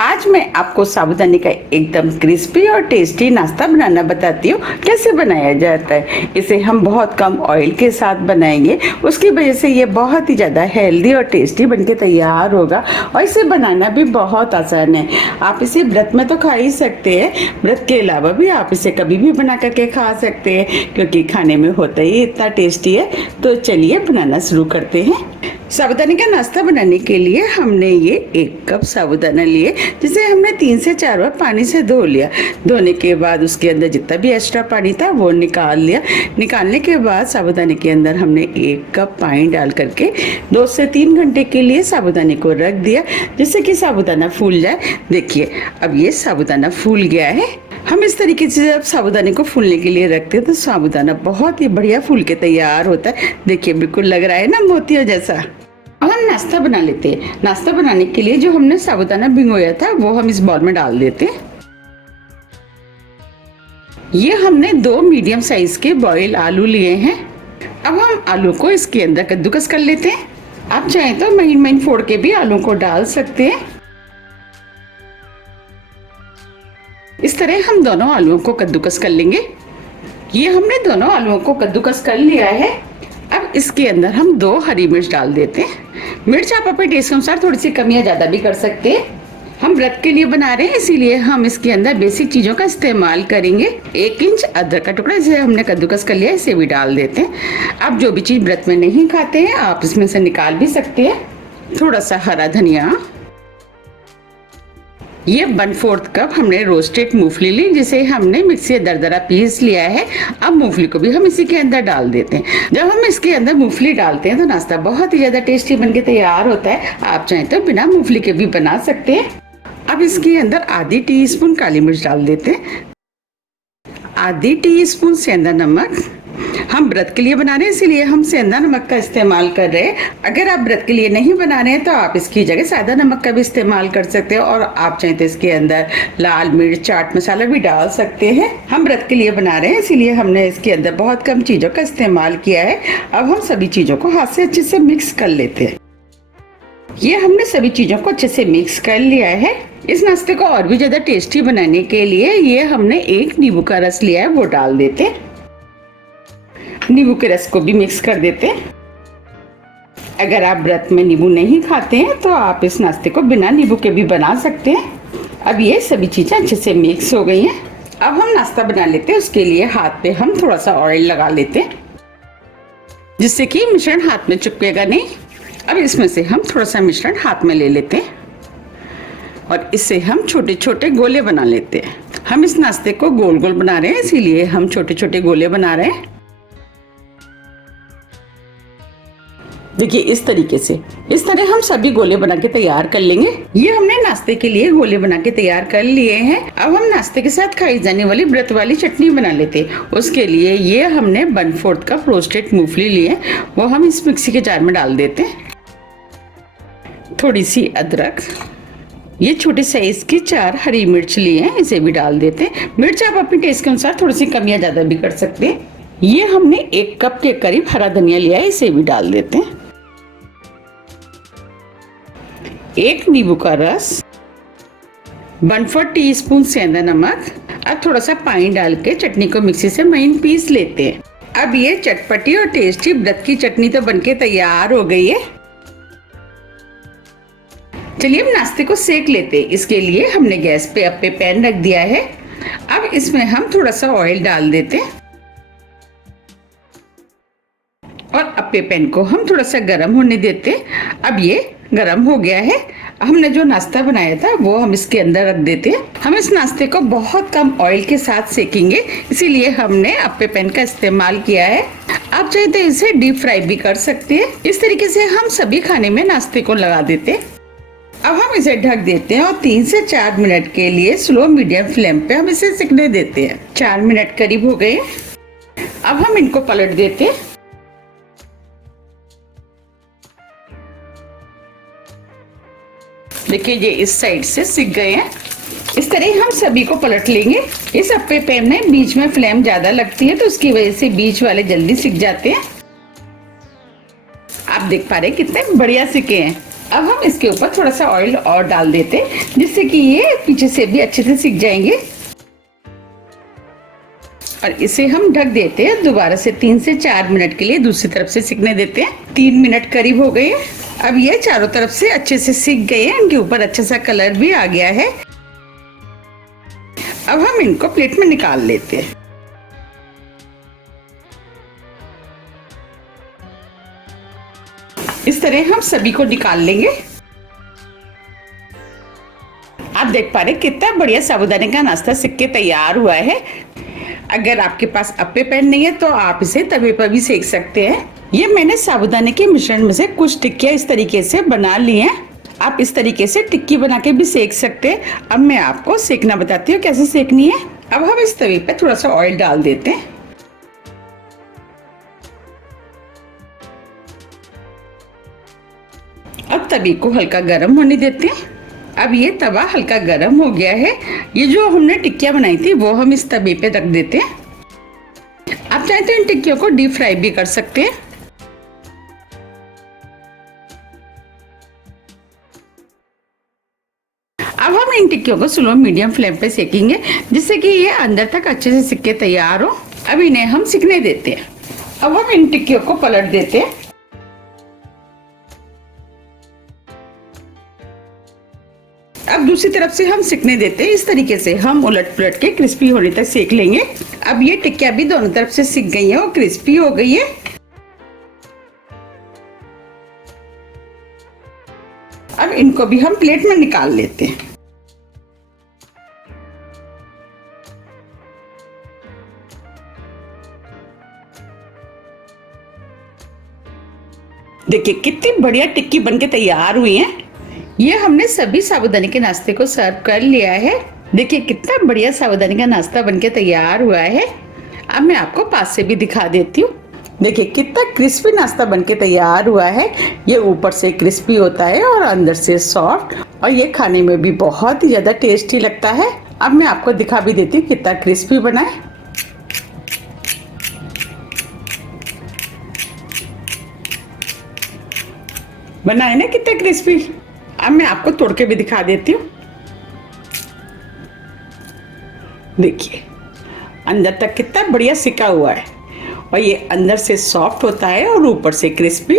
आज मैं आपको साबूदाने का एकदम क्रिस्पी और टेस्टी नाश्ता बनाना बताती हूँ कैसे बनाया जाता है। इसे हम बहुत कम ऑयल के साथ बनाएंगे, उसकी वजह से ये बहुत ही ज़्यादा हेल्दी और टेस्टी बनके तैयार होगा और इसे बनाना भी बहुत आसान है। आप इसे व्रत में तो खा ही सकते हैं, व्रत के अलावा भी आप इसे कभी भी बना करके खा सकते हैं क्योंकि खाने में होता ही इतना टेस्टी है। तो चलिए बनाना शुरू करते हैं। साबूदाने का नाश्ता बनाने के लिए हमने ये 1 कप साबूदाना लिए, जिसे हमने 3 से 4 बार पानी से धो लिया। धोने के बाद उसके अंदर जितना भी एक्स्ट्रा पानी था वो निकाल लिया। निकालने के बाद साबूदाने के अंदर हमने 1 कप पानी डाल करके 2 से 3 घंटे के लिए साबूदाने को रख दिया, जिससे कि साबूदाना फूल जाए। देखिए अब ये साबूदाना फूल गया है। हम इस तरीके से जब साबूदाने को फूलने के लिए रखते हैं तो साबूदाना बहुत ही बढ़िया फूल के तैयार होता है। देखिए बिल्कुल लग रहा है ना मोतियों जैसा। अब हम नाश्ता बना लेते हैं। नाश्ता बनाने के लिए जो हमने साबूदाना भिगोया था वो हम इस बाउल में डाल देते हैं। ये हमने 2 मीडियम साइज के बॉयल आलू लिए हैं। अब हम आलू को इसके अंदर कद्दूकस कर लेते हैं। आप चाहें तो महीन महीन फोड़ के भी आलू को डाल सकते हैं। इस तरह हम दोनों आलूओं को कद्दूकस कर लेंगे। ये हमने दोनों आलूओं को कद्दूकस कर लिया है। अब इसके अंदर हम 2 हरी मिर्च डाल देते हैं। मिर्च आप अपने टेस्ट के अनुसार थोड़ी सी कम या ज़्यादा भी कर सकते हैं। हम व्रत के लिए बना रहे हैं, इसीलिए हम इसके अंदर बेसिक चीज़ों का इस्तेमाल करेंगे। 1 इंच अदरक का टुकड़ा जिसे हमने कद्दूकस कर लिया है, इसे भी डाल देते हैं। आप जो भी चीज़ व्रत में नहीं खाते हैं आप इसमें से निकाल भी सकते हैं। थोड़ा सा हरा धनिया। ये 1/4 कप हमने रोस्टेड मूंगफली ली, जिसे हमने मिक्सी से दरदरा पीस लिया है। अब मूंगफली को भी हम इसी के अंदर डाल देते हैं। जब हम इसके अंदर मूंगफली डालते हैं तो नाश्ता बहुत ही ज़्यादा टेस्टी बनके तैयार होता है। आप चाहें तो बिना मूंगफली के भी बना सकते हैं। अब इसके अंदर आधी टीस्पून काली मिर्च डाल देते हैं, आधी टीस्पून सेंधा नमक। हम व्रत के लिए बना रहे हैं इसीलिए हम सेंधा नमक का इस्तेमाल कर रहे हैं। अगर आप व्रत के लिए नहीं बना रहे हैं तो आप इसकी जगह सादा नमक का भी इस्तेमाल कर सकते हैं और आप चाहें तो इसके अंदर लाल मिर्च, चाट मसाला भी डाल सकते हैं। हम व्रत के लिए बना रहे हैं इसीलिए हमने इसके अंदर बहुत कम चीज़ों का इस्तेमाल किया है। अब हम सभी चीज़ों को हाथ से अच्छे से मिक्स कर लेते हैं। ये हमने सभी चीज़ों को अच्छे से मिक्स कर लिया है। इस नाश्ते को और भी ज़्यादा टेस्टी बनाने के लिए ये हमने 1 नींबू का रस लिया है, वो डाल देते हैं। नींबू के रस को भी मिक्स कर देते हैं। अगर आप व्रत में नींबू नहीं खाते हैं तो आप इस नाश्ते को बिना नींबू के भी बना सकते हैं। अब ये सभी चीज़ें अच्छे से मिक्स हो गई हैं। अब हम नाश्ता बना लेते हैं। उसके लिए हाथ पे हम थोड़ा सा ऑयल लगा लेते हैं, जिससे कि मिश्रण हाथ में चिपकेगा नहीं। अब इसमें से हम थोड़ा सा मिश्रण हाथ में ले लेते हैं और इससे हम छोटे छोटे गोले बना लेते हैं। हम इस नाश्ते को गोल गोल बना रहे हैं, इसीलिए हम छोटे छोटे गोले बना रहे हैं। देखिए इस तरीके से, इस तरह हम सभी गोले बना के तैयार कर लेंगे। ये हमने नाश्ते के लिए गोले बना के तैयार कर लिए हैं। अब हम नाश्ते के साथ खाई जाने वाली व्रत वाली चटनी बना लेते हैं। उसके लिए ये हमने 1/4 कप रोस्टेड मूंगफली लिए, वो हम इस मिक्सी के जार में डाल देते हैं। थोड़ी सी अदरक, ये छोटे साइज की 4 हरी मिर्च लिए हैं, इसे भी डाल देते हैं। मिर्च आप अपने टेस्ट के अनुसार थोड़ी सी कम या ज्यादा भी कर सकते हैं। ये हमने 1 कप के करीब हरा धनिया लिया है, इसे भी डाल देते हैं। 1 नींबू का रस, 1/4 टीस्पून सेंधा नमक। अब थोड़ा सा पानी डाल के चटनी को मिक्सी से महीन पीस लेते हैं। अब ये चटपटी और टेस्टी व्रत की चटनी तो बनके तैयार हो गई है। चलिए अब नाश्ते को सेक लेते हैं। इसके लिए हमने गैस पे अप्पे पैन रख दिया है। अब इसमें हम थोड़ा सा ऑयल डाल देते हैं और अप्पे पैन को हम थोड़ा सा गर्म होने देते हैं। अब ये गर्म हो गया है। हमने जो नाश्ता बनाया था वो हम इसके अंदर रख देते हैं। हम इस नाश्ते को बहुत कम ऑयल के साथ सेकेंगे, इसीलिए हमने अप्पे पैन का इस्तेमाल किया है। आप चाहे तो इसे डीप फ्राई भी कर सकते हैं। इस तरीके से हम सभी खाने में नाश्ते को लगा देते हैं। अब हम इसे ढक देते हैं और 3 से 4 मिनट के लिए स्लो मीडियम फ्लेम पे हम इसे सिकने देते हैं। 4 मिनट करीब हो गए। अब हम इनको पलट देते हैं। देखिए ये इस साइड से सिक गए हैं। इस तरह हम सभी को पलट लेंगे। इस अप्पे पैन में बीच में फ्लेम ज्यादा लगती है तो उसकी वजह से बीच वाले जल्दी सिक जाते हैं। आप देख पा रहे हैं कितने बढ़िया सिके हैं। अब हम इसके ऊपर थोड़ा सा ऑयल और डाल देते हैं जिससे कि ये पीछे से भी अच्छे से सिक जाएंगे। और इसे हम ढक देते हैं दोबारा से 3 से 4 मिनट के लिए, दूसरी तरफ से सिकने देते हैं। 3 मिनट करीब हो गए हैं। अब ये चारों तरफ से अच्छे से सिक गए हैं, इनके ऊपर अच्छा सा कलर भी आ गया है। अब हम इनको प्लेट में निकाल लेते हैं। इस तरह हम सभी को निकाल लेंगे। आप देख पा रहे कितना बढ़िया साबूदाने का नाश्ता सिक के तैयार हुआ है। अगर आपके पास अप्पे पैन नहीं है तो आप इसे तवे पर भी सेक सकते हैं। ये मैंने साबूदाने के मिश्रण में से कुछ टिक्कियां इस तरीके से बना ली हैं। आप इस तरीके से टिक्की बना के भी सेक सकते हैं। अब मैं आपको सेकना बताती हूँ कैसे सेकनी है। अब हम इस तवे पे थोड़ा सा ऑयल डाल देते हैं। अब तवे को हल्का गर्म होने देते हैं। अब ये तवा हल्का गर्म हो गया है। ये जो हमने टिक्कियां बनाई थी वो हम इस तवे पे रख देते हैं। आप चाहे तो इन टिक्कियों को डीप फ्राई भी कर सकते हैं। अब हम इन टिक्कियों को स्लो मीडियम फ्लेम पे सेकेंगे जिससे कि ये अंदर तक अच्छे से सिक के तैयार हो। अब इन्हें हम सिकने देते हैं। अब हम इन टिक्कियों को पलट देते हैं। अब दूसरी तरफ से हम सिकने देते हैं। इस तरीके से हम उलट पुलट के क्रिस्पी होने तक सेक लेंगे। अब ये टिक्कियां भी दोनों तरफ से सिक गई है और क्रिस्पी हो गई है। अब इनको भी हम प्लेट में निकाल लेते हैं। देखिए कितनी बढ़िया टिक्की बनके तैयार हुई है। ये हमने सभी साबूदाने के नाश्ते को सर्व कर लिया है। देखिए कितना बढ़िया साबूदाने का नाश्ता बनके तैयार हुआ है। अब मैं आपको पास से भी दिखा देती हूँ। देखिए कितना क्रिस्पी नाश्ता बनके तैयार हुआ है। ये ऊपर से क्रिस्पी होता है और अंदर से सॉफ्ट, और ये खाने में भी बहुत ही ज्यादा टेस्टी लगता है। अब मैं आपको दिखा भी देती हूँ कितना क्रिस्पी बना है। बना है ना कितना क्रिस्पी। अब मैं आपको तोड़ के भी दिखा देती हूँ। देखिए अंदर तक कितना बढ़िया सिका हुआ है, और ये अंदर से सॉफ्ट होता है और ऊपर से क्रिस्पी।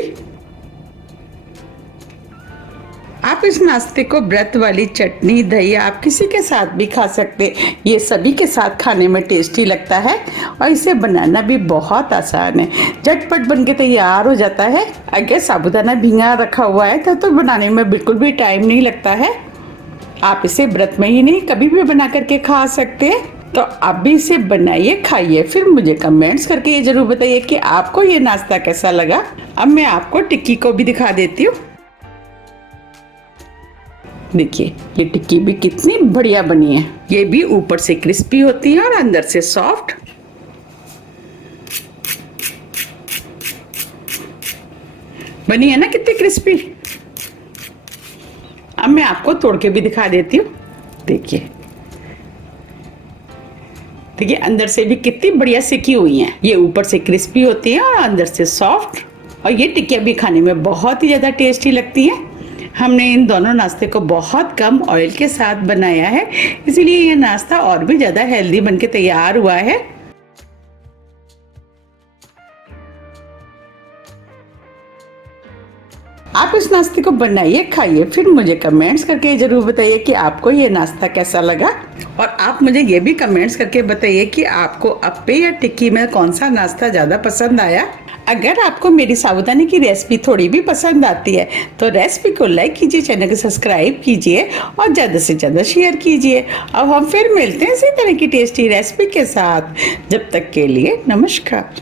आप इस नाश्ते को व्रत वाली चटनी, दही, आप किसी के साथ भी खा सकते। ये सभी के साथ खाने में टेस्टी लगता है और इसे बनाना भी बहुत आसान है। झटपट बन के तैयार हो जाता है। अगर साबूदाना भीगा रखा हुआ है तो बनाने में बिल्कुल भी टाइम नहीं लगता है। आप इसे व्रत में ही नहीं कभी भी बना करके खा सकते हैं। तो आप भी इसे बनाइए, खाइए, फिर मुझे कमेंट्स करके ये जरूर बताइए कि आपको ये नाश्ता कैसा लगा। अब मैं आपको टिक्की को भी दिखा देती हूँ। देखिए ये टिक्की भी कितनी बढ़िया बनी है। ये भी ऊपर से क्रिस्पी होती है और अंदर से सॉफ्ट। बनी है ना कितनी क्रिस्पी। अब मैं आपको तोड़ के भी दिखा देती हूँ। देखिए देखिए अंदर से भी कितनी बढ़िया सिकी हुई हैं। ये ऊपर से क्रिस्पी होती है और अंदर से सॉफ्ट, और ये टिक्कियाँ भी खाने में बहुत ही ज़्यादा टेस्टी लगती हैं। हमने इन दोनों नाश्ते को बहुत कम ऑयल के साथ बनाया है, इसीलिए ये नाश्ता और भी ज़्यादा हेल्दी बनके तैयार हुआ है। आप इस नाश्ते को बनाइए, खाइए, फिर मुझे कमेंट्स करके जरूर बताइए कि आपको ये नाश्ता कैसा लगा। और आप मुझे ये भी कमेंट्स करके बताइए कि आपको अप्पे या टिक्की में कौन सा नाश्ता ज़्यादा पसंद आया। अगर आपको मेरी साबूदाने की रेसिपी थोड़ी भी पसंद आती है तो रेसिपी को लाइक कीजिए, चैनल को सब्सक्राइब कीजिए और ज़्यादा से ज़्यादा शेयर कीजिए। अब हम फिर मिलते हैं इसी तरह की टेस्टी रेसिपी के साथ। जब तक के लिए नमस्कार।